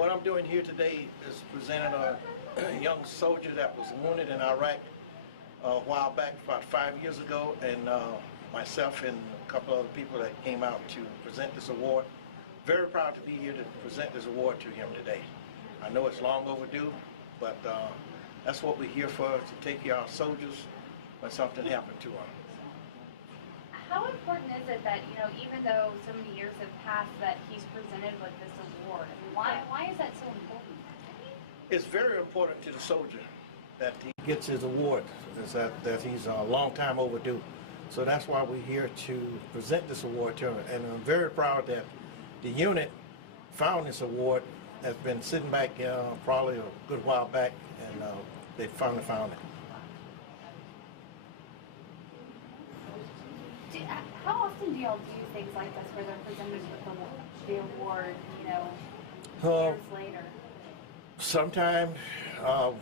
What I'm doing here today is presenting a young soldier that was wounded in Iraq a while back, about 5 years ago, and myself and a couple other people that came out to present this award. Very proud to be here to present this award to him today. I know it's long overdue, but that's what we're here for, to take care of our soldiers when something happened to them. How important is it that, even though so many years have passed, that he's presented with this award? I mean, why is that so important? It's very important to the soldier that he gets his award, that he's a long time overdue. So that's why we're here to present this award to him. And I'm very proud that the unit found this award. Has been sitting back probably a good while back, and they finally found it. How often do y'all do things like this where they're presented with the award, years later? Sometime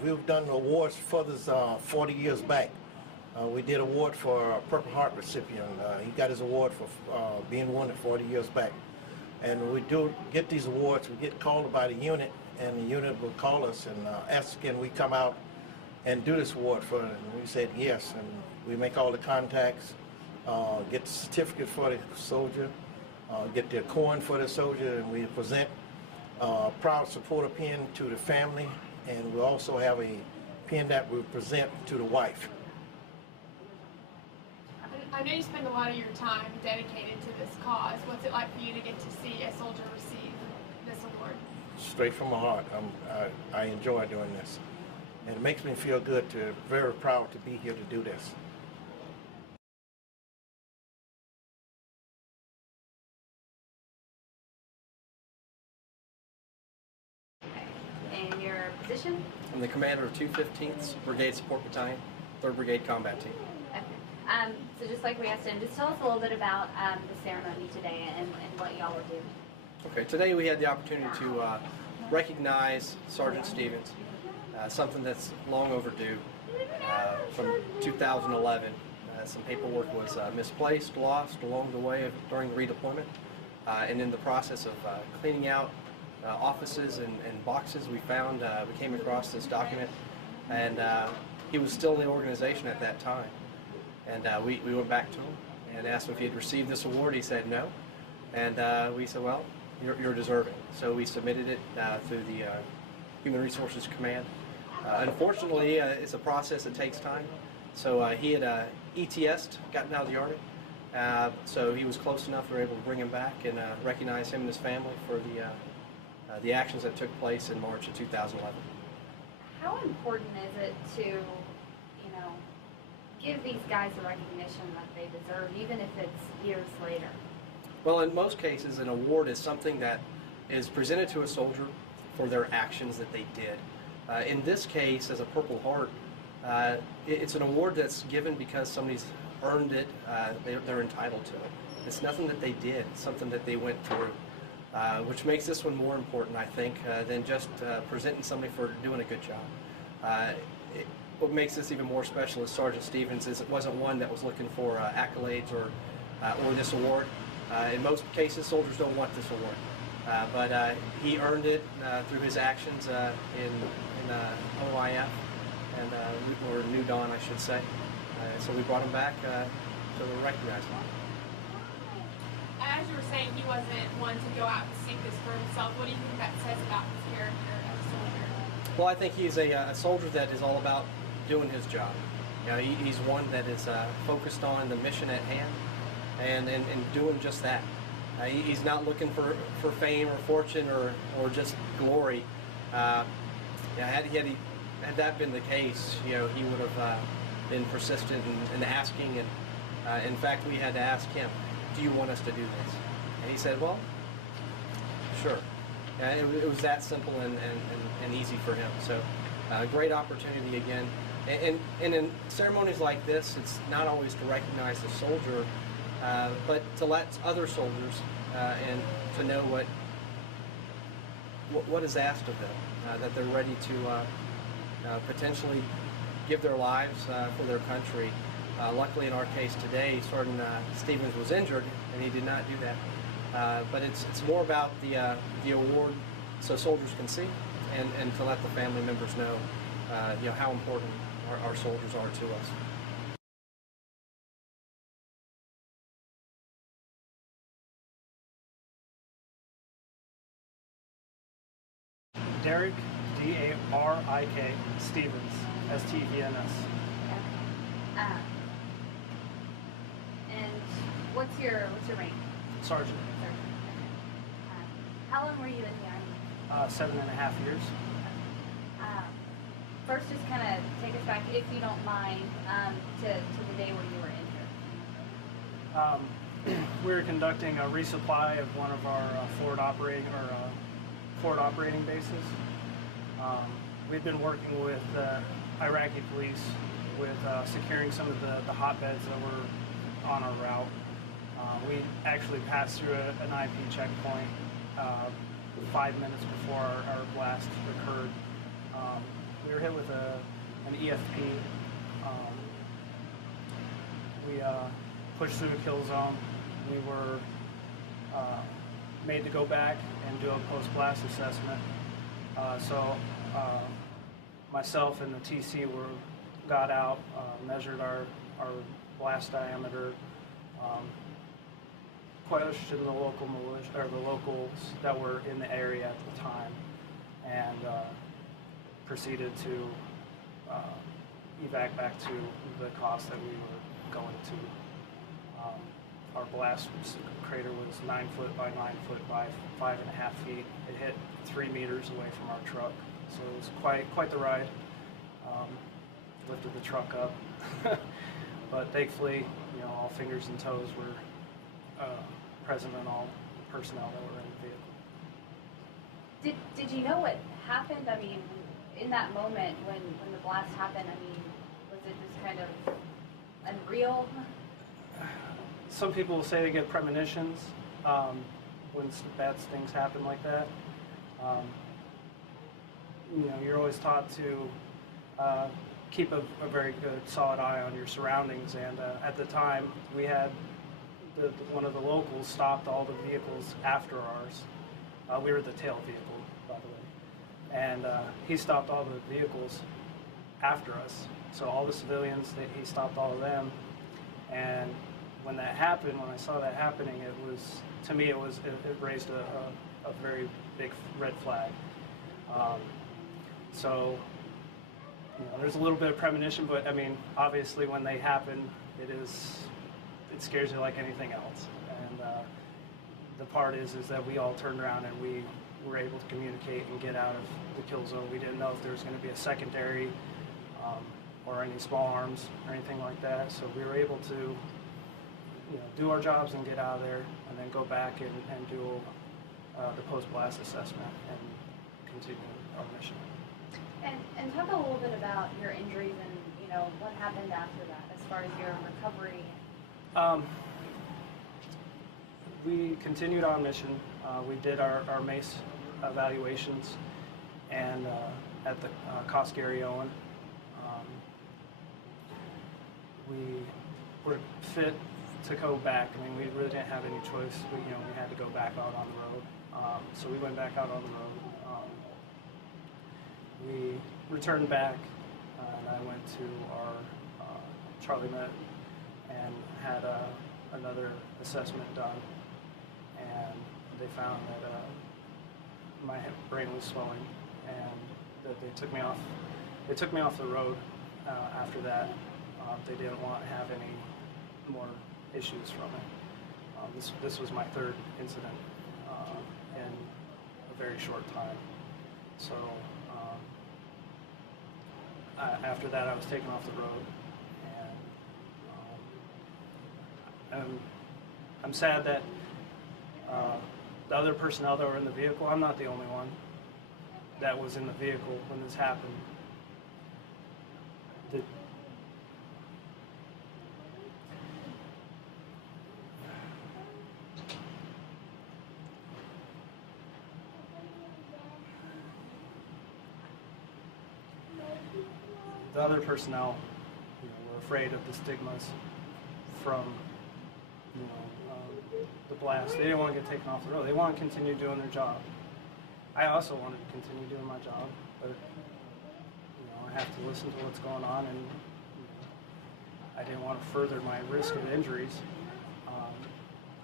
we've done awards for this 40 years back. We did an award for a Purple Heart recipient. He got his award for being wounded 40 years back. And we do get these awards, we get called by the unit, and the unit will call us and ask, can we come out and do this award for them? And we said yes, and we make all the contacts, get the certificate for the soldier, get the coin for the soldier, and we present a proud supporter pin to the family, and we also have a pin that we present to the wife. I know you spend a lot of your time dedicated to this cause. What's it like for you to get to see a soldier receive this award? Straight from my heart. I enjoy doing this. And it makes me feel good, very proud to be here to do this. Okay. And your position? I'm the commander of 215th Brigade Support Battalion, 3rd Brigade Combat Team. Okay. So just like we asked him, just tell us a little bit about the ceremony today and what y'all will do. Okay, today we had the opportunity to recognize Sergeant Stevens, something that's long overdue. From 2011, some paperwork was misplaced, lost along the way during the redeployment, and in the process of cleaning out offices and boxes, we came across this document, and he was still in the organization at that time. And we went back to him and asked him if he had received this award. He said no. And we said, well, you're deserving. So we submitted it through the Human Resources Command. Unfortunately, it's a process that takes time. So he had ETS'd, gotten out of the Army. So he was close enough, we were able to bring him back and recognize him and his family for the actions that took place in March of 2011. How important is it to, give these guys the recognition that they deserve, even if it's years later? Well, in most cases, an award is something that is presented to a soldier for their actions that they did. In this case, as a Purple Heart, it's an award that's given because somebody's earned it, they're entitled to it. It's nothing that they did, it's something that they went through, which makes this one more important, I think, than just presenting somebody for doing a good job. What makes this even more special is Sergeant Stevens is it wasn't one that was looking for accolades or this award. In most cases, soldiers don't want this award, but he earned it through his actions in OIF or New Dawn, I should say. So we brought him back to recognize him. As you were saying, he wasn't one to go out and seek this for himself. What do you think that says about his character as a soldier? Well, I think he's a soldier that is all about doing his job. He's one that is focused on the mission at hand and doing just that. He's not looking for fame or fortune or just glory. Had that been the case, he would have been persistent in asking. And in fact, we had to ask him, "Do you want us to do this?" And he said, "Well, sure." It was that simple and easy for him. So, great opportunity again. And in ceremonies like this, it's not always to recognize the soldier, but to let other soldiers and to know what is asked of them, that they're ready to potentially give their lives for their country. Luckily, in our case today, Sergeant Stevens was injured, and he did not do that. But it's more about the award so soldiers can see, and to let the family members know, how important our soldiers are to us. Derek, D-A-R-I-K, Stevens, S-T-E-N-S. And what's your rank? Sergeant. How long were you in the Army? 7.5 years. First, just kind of take us back, if you don't mind, to the day where you were injured. We were conducting a resupply of one of our forward operating bases. We've been working with Iraqi police with securing some of the hotbeds that were on our route. We actually passed through an IP checkpoint 5 minutes before our blast occurred. We were hit with an EFP. We pushed through a kill zone. We were made to go back and do a post-blast assessment. So myself and the TC got out, measured our blast diameter, questioned the local militia, or the locals that were in the area at the time, and proceeded to evac back to the cost that we were going to. Our blast crater was 9 foot by 9 foot by 5.5 feet. It hit 3 meters away from our truck, so it was quite the ride. Lifted the truck up, but thankfully, all fingers and toes were present in all personnel that were in the vehicle. Did you know what happened? I mean, in that moment when the blast happened, I mean, was it just kind of unreal? Some people will say they get premonitions when bad things happen like that. You're always taught to keep a very good, solid eye on your surroundings. And at the time, we had one of the locals stopped all the vehicles after ours. We were the tail vehicle, by the way. And he stopped all the vehicles after us. So all the civilians, he stopped all of them. And when that happened, when I saw that happening, to me, it raised a very big red flag. So there's a little bit of premonition, but I mean, obviously when they happen, it scares you like anything else. And the part is that we all turned around and we were able to communicate and get out of the kill zone. We didn't know if there was going to be a secondary or any small arms or anything like that. So we were able to do our jobs and get out of there, and then go back and do the post-blast assessment and continue our mission. And talk a little bit about your injuries and what happened after that, as far as your recovery. We continued our mission. We did our MACE evaluations and at the Koskari Owen. We were fit to go back. I mean, we really didn't have any choice. We had to go back out on the road. So we went back out on the road. We returned back, and I went to our Charlie Met and had another assessment done, and they found that my brain was swelling, and that they took me off. They took me off the road after that. They didn't want to have any more issues from it. This was my third incident in a very short time. So after that, I was taken off the road, and I'm sad that the other personnel that were in the vehicle, I'm not the only one that was in the vehicle when this happened. The other personnel were afraid of the stigmas from the blast. They didn't want to get taken off the road. They want to continue doing their job. I also wanted to continue doing my job, but you know, I have to listen to what's going on, and you know, I didn't want to further my risk of injuries.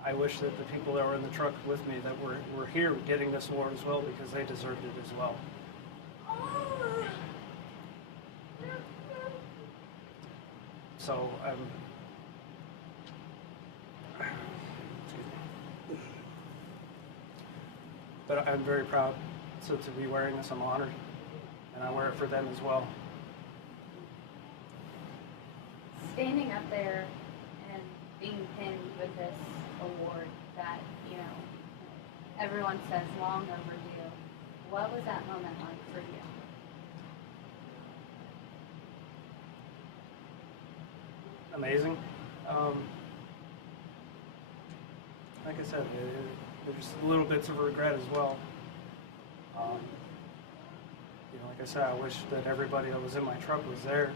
I wish that the people that were in the truck with me that were here getting this award as well, because they deserved it as well. So but I'm very proud to be wearing this. I'm honored, and I wear it for them as well. Standing up there and being pinned with this award that, you know, everyone says long overdue, what was that moment like for you? Amazing. Like I said, there's little bits of regret as well. You know, like I said, I wish that everybody that was in my truck was there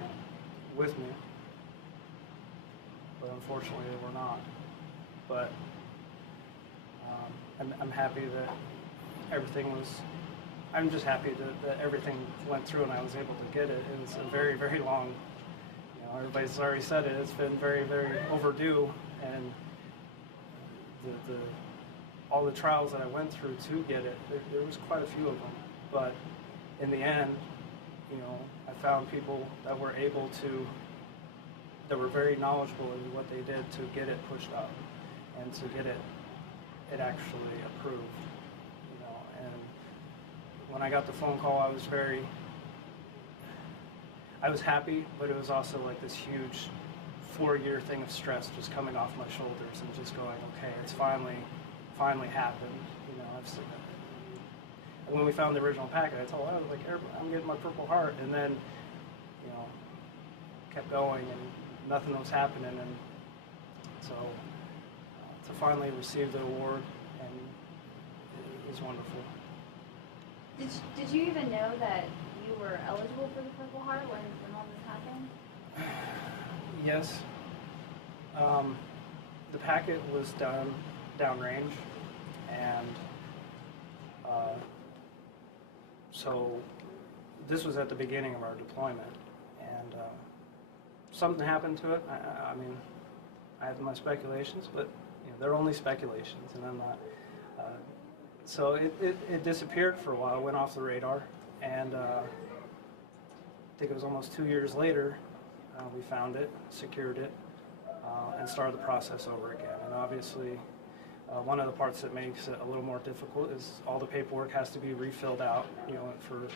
with me, but unfortunately they were not. But I'm happy that everything was. I'm just happy that everything went through and I was able to get it. It was a very, very long. You know, everybody's already said it. It's been very, very overdue, and all the trials that I went through to get it, there was quite a few of them. But in the end, you know, I found people that were able to, that were very knowledgeable in what they did to get it pushed up and to get it actually approved. You know, and when I got the phone call, I was happy, but it was also like this huge 4-year thing of stress just coming off my shoulders and just going, okay, it's finally happened. You know, and when we found the original packet, I told her, I was like, I'm getting my Purple Heart, and then, you know, kept going and nothing was happening, and so to finally receive the award, and it was wonderful. Did you even know that you were eligible for the Purple Heart when all this happened? Yes. The packet was done downrange, and so this was at the beginning of our deployment, and something happened to it. I mean, I have my speculations, but you know, they're only speculations, and I'm not. So it disappeared for a while, went off the radar, and I think it was almost 2 years later we found it, secured it, and started the process over again. And obviously, one of the parts that makes it a little more difficult is all the paperwork has to be refilled out. You know, for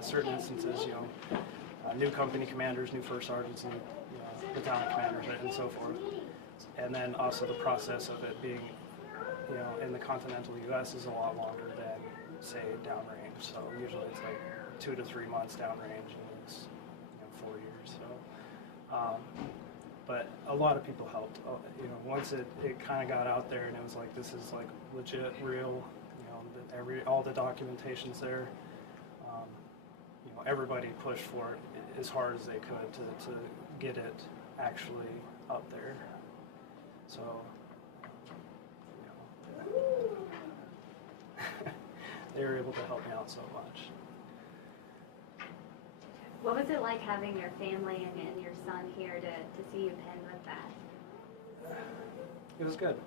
certain instances, you know, new company commanders, new first sergeants, and you know, battalion commanders, and so forth. And then also the process of it being, you know, in the continental U.S. is a lot longer than, say, downrange. So usually it's like 2 to 3 months downrange, and it's, you know, 4 years. So, but a lot of people helped. You know, once it kind of got out there, and it was like, this is like legit, real. You know, all the documentation's there. You know, everybody pushed for it as hard as they could to get it actually up there. So. They were able to help me out so much. What was it like having your family and your son here to see you pinned with that? It was good.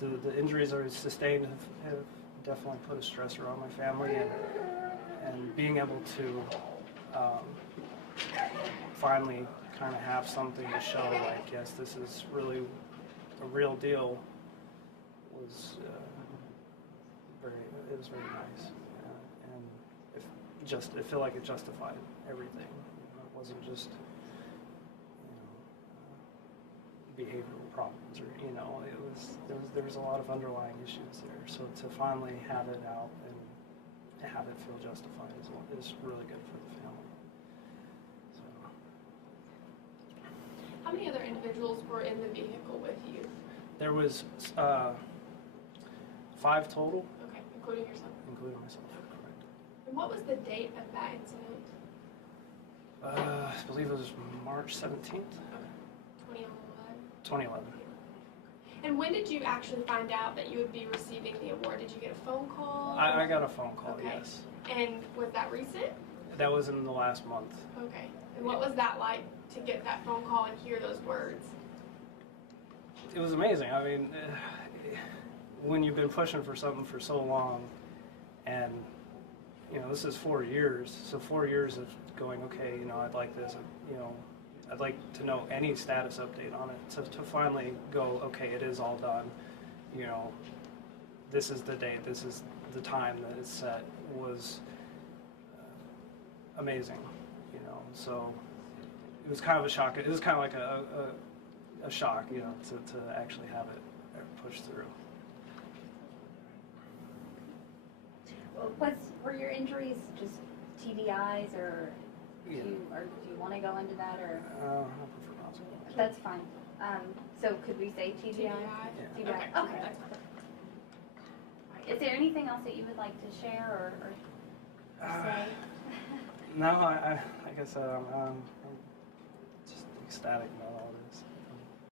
The injuries I sustained have definitely put a stressor on my family, and being able to finally kind of have something to show, like, yes, this is really a real deal, was it was very nice, and I feel like it justified everything. You know, it wasn't just, you know, behavioral problems, or, you know, there was a lot of underlying issues there. So to finally have it out and have it feel justified is really good for the family. So. How many other individuals were in the vehicle with you? There was 5 total. Okay, including yourself? Including myself, correct. And what was the date of that incident? I believe it was March 17th. Okay. 2011? 2011. And when did you actually find out that you would be receiving the award? Did you get a phone call? I got a phone call, Okay. yes. And was that recent? That was in the last month. Okay. And what was that like to get that phone call and hear those words? It was amazing. I mean, when you've been pushing for something for so long, and you know, this is 4 years, so 4 years of going, okay, you know, I'd like this, you know, I'd like to know any status update on it. So to finally go, okay, it is all done, you know, this is the date, this is the time that it's set, was amazing, you know. So it was kind of a shock. It was kind of like a shock, you know, to actually have it pushed through. Were your injuries just TBIs, or do Yeah. you want to go into that, or I prefer not to. that's fine. So could we say TBI? TBI? TBI. Okay. Okay. That's fine. Is there anything else that you would like to share or say? No, like I said, I'm just ecstatic about all this.